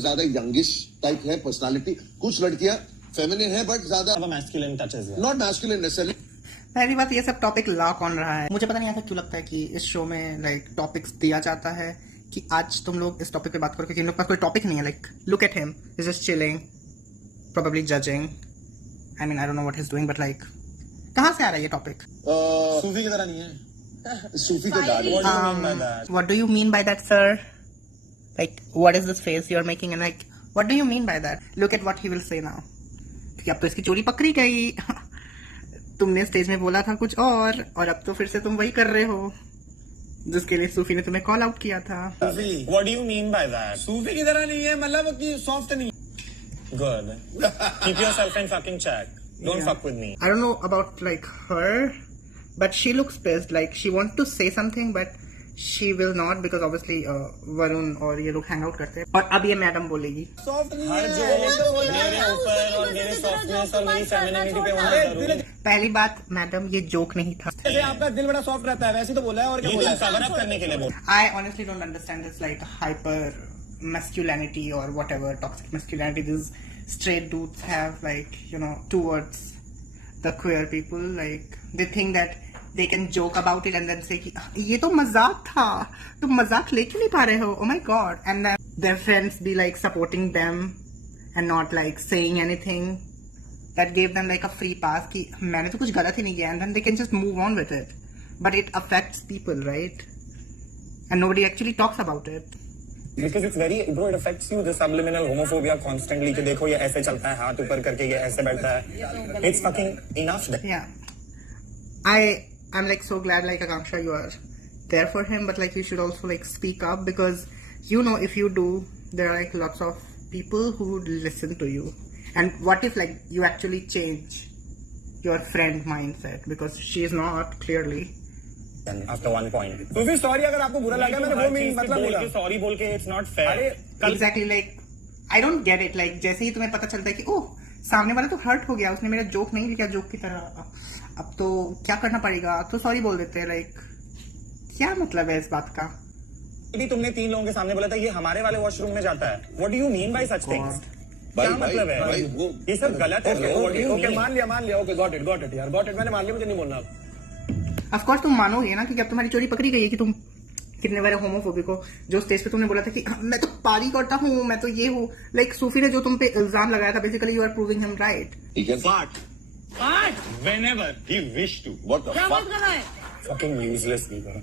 ज्यादा यंगिश टाइप है पर्सनालिटी, कुछ लड़कियां फेमिनिन है बट ज्यादा मैस्कुलिन टचेस है, नॉट मैस्कुलिन नेसेसरली। पहली बात ये सब टॉपिक लॉक ऑन रहा है। मुझे पता नहीं ऐसा क्यों लगता है कि इस शो में लाइक टॉपिक्स दिया जाता है कि आज तुम लोग इस टॉपिक पे बात करो, क्योंकि इन लोग के पास कोई टॉपिक नहीं है। Like look at him, is just chilling, probably judging. I mean I don't know what he is doing, but like कहाँ से आ रहा है ये टॉपिक? सूफी की तरह नहीं है। सूफी के दाढ़ी। What do you mean by that, sir? Like, what is this face you're making? And like, what do you mean by that? Look at what he will say now. कि अब तो इसकी चोरी पकड़ी गई। तुमने स्टेज में बोला था कुछ और अब तो फिर से तुम वही कर रहे हो जिसके लिए सूफी ने तुम्हें कॉल आउट किया था। सूफी, what do you mean by that? सूफी की तरह नहीं है, मतलब कि सॉफ्ट नहीं। Good. Keep yourself in fucking check. Don't fuck with me. I don't know about like her, but she looks pissed. Like she wants to say something, but she will not because obviously Varun और ये लोग hang out करते हैं। और अब ये madam बोलेगी soft नहीं है, मेरे ऊपर और मेरे सॉफ्टनेस और मेरी फेमिनिटी पे उन्होंने। पहली बात मैडम, ये जोक नहीं था। जैसे आपका दिल बड़ा सॉफ्ट रहता है वैसे तो बोला है, और क्या बोला है? कवर अप करने के लिए बोला। I honestly don't understand this like hyper masculinity or whatever toxic masculinity these straight dudes have, like, you know, towards the queer people. Like they think that they can joke about it and then say कि ये तो मजाक था, तुम मजाक ले क्यों नहीं पा रहे हो? Oh my god. And then their friends be like supporting them and not like saying anything that gave them like a free pass कि मैंने तो कुछ गलत ही नहीं किया, and then they can just move on with it. But it affects people, right? And nobody actually talks about it. Because it's very, bro, it affects you, the subliminal homophobia constantly कि देखो ये ऐसे चलता है, हाथ ऊपर करके ये ऐसे बैठता है. It's fucking enough. Yeah. I'm like so glad like Akanksha you are there for him, but like you should also like speak up, because you know if you do, there are like lots of people who would listen to you. And what if like you actually change your friend mindset, because she is not clearly. After one point. तो फिर sorry अगर आपको बुरा लगा, मैंने वो mean मतलब बोला। Sorry बोल के it's not fair. Exactly, like I don't get it. Like जैसे ही तुम्हें पता चलता है कि ओह सामने वाला तो हर्ट हो गया, उसने मेरा जोक नहीं लिया जोक की तरह, अब तो क्या करना पड़ेगा, तो सॉरी बोल देते हैं। लाइक क्या मतलब है इस बात का? भी तुमने 3 लोगों के सामने बोला था ये हमारे वाले वॉशरूम में जाता है। What do you mean by such things? क्या मतलब है? ये सब गलत है। ओके मान लिया ओके गॉट इट यार, गॉट इट मैंने मान लिया, मुझे नहीं बोलना। ऑफ कोर्स तुम मानोगे ना कि जब तुम्हारी चोरी पकड़ी गई है कि तुम कितने बार होमोफोबिक हो, जो स्टेज पे तुमने बोला था कि मैं तो पारी करता हूँ, मैं तो ये हूँ। लाइक सूफी ने जो तुम पे इल्जाम लगाया था, basically you are proving him right. He can fart whenever he wished to. What the fuck? Fucking useless people.